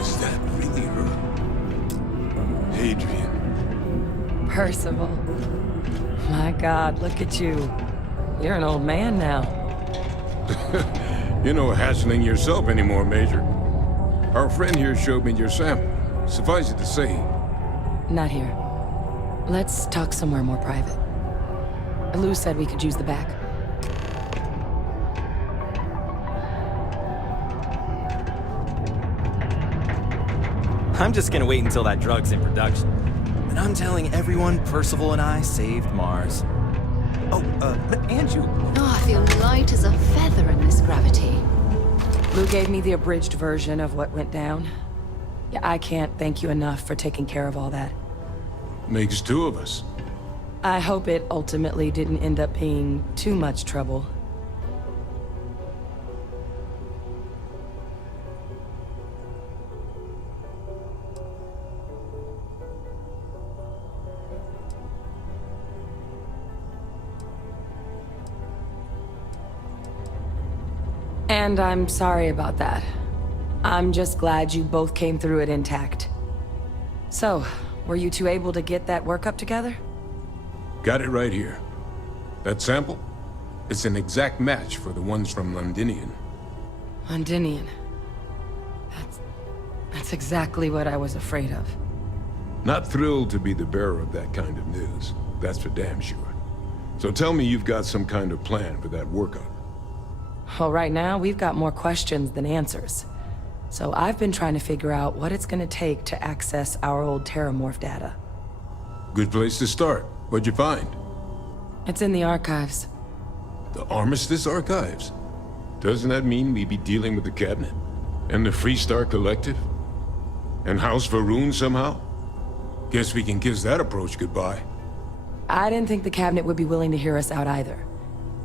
Is that really her? Adrian. Percival. My God, look at you. You're an old man now. You're no hassling yourself anymore, Major. Our friend here showed me your sample. Suffice it to say... Not here. Let's talk somewhere more private. Lou said we could use the back. I'm just gonna wait until that drug's in production. And I'm telling everyone Percival and I saved Mars. Oh, and you. Oh, I feel light as a feather in this gravity. Lou gave me the abridged version of what went down. Yeah, I can't thank you enough for taking care of all that. Makes two of us. I hope it ultimately didn't end up being too much trouble. And I'm sorry about that. I'm just glad you both came through it intact. So, were you two able to get that workup together? Got it right here. That sample? It's an exact match for the ones from Londinian. Londinian. That's exactly what I was afraid of. Not thrilled to be the bearer of that kind of news. That's for damn sure. So tell me you've got some kind of plan for that workup. Well, right now, we've got more questions than answers. So I've been trying to figure out what it's gonna take to access our old Terramorph data. Good place to start. What'd you find? It's in the archives. The Armistice Archives? Doesn't that mean we'd be dealing with the Cabinet? And the Freestar Collective? And House Varun somehow? Guess we can kiss that approach goodbye. I didn't think the Cabinet would be willing to hear us out either.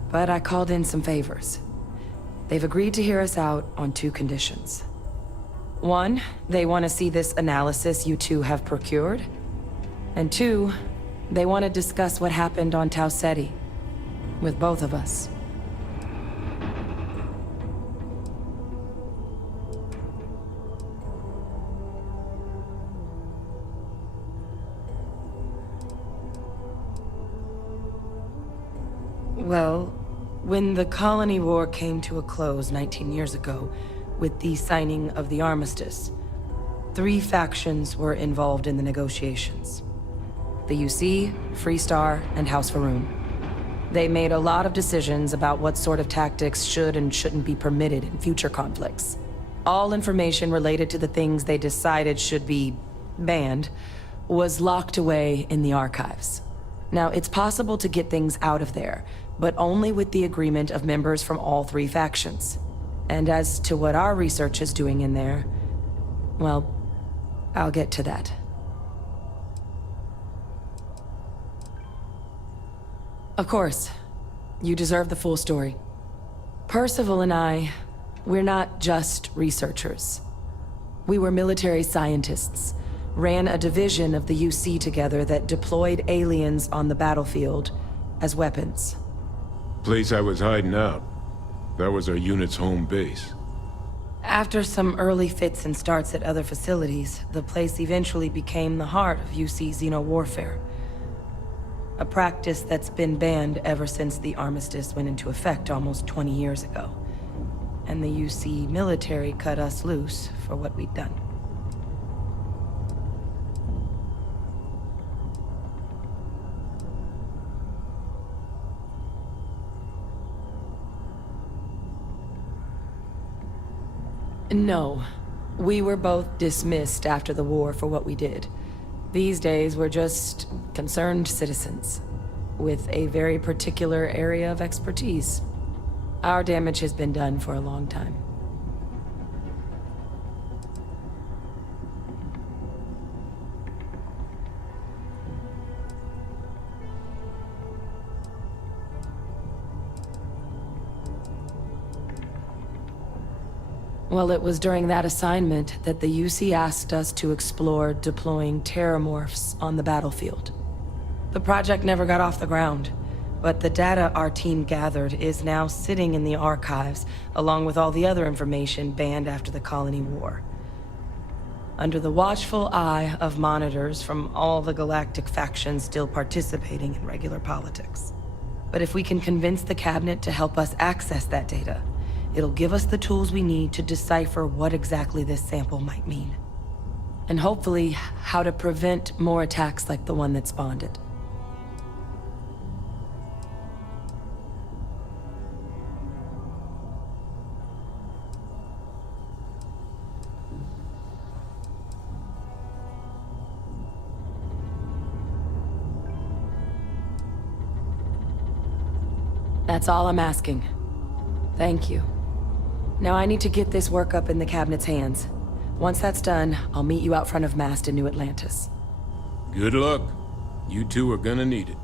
But I called in some favors. They've agreed to hear us out on 2 conditions. 1, they want to see this analysis you two have procured. And 2, they want to discuss what happened on Tau Ceti. With both of us. Well, when the Colony War came to a close 19 years ago, with the signing of the Armistice, 3 factions were involved in the negotiations. The UC, Freestar, and House Varun. They made a lot of decisions about what sort of tactics should and shouldn't be permitted in future conflicts. All information related to the things they decided should be banned was locked away in the archives. Now, it's possible to get things out of there, but only with the agreement of members from all 3 factions. And as to what our research is doing in there, well, I'll get to that. Of course, you deserve the full story. Percival and I, we're not just researchers. We were military scientists, ran a division of the UC together that deployed aliens on the battlefield as weapons. Place I was hiding out. That was our unit's home base. After some early fits and starts at other facilities, the place eventually became the heart of UC xeno-warfare. A practice that's been banned ever since the Armistice went into effect almost 20 years ago. And the UC military cut us loose for what we'd done. No. We were both dismissed after the war for what we did. These days, we're just concerned citizens, with a very particular area of expertise. Our damage has been done for a long time. Well, it was during that assignment that the UC asked us to explore deploying terramorphs on the battlefield. The project never got off the ground, but the data our team gathered is now sitting in the archives, along with all the other information banned after the Colony War. Under the watchful eye of monitors from all the galactic factions still participating in regular politics. But if we can convince the Cabinet to help us access that data, it'll give us the tools we need to decipher what exactly this sample might mean. And hopefully, how to prevent more attacks like the one that spawned it. That's all I'm asking. Thank you. Now I need to get this work up in the Cabinet's hands. Once that's done, I'll meet you out front of Mast in New Atlantis. Good luck. You two are gonna need it.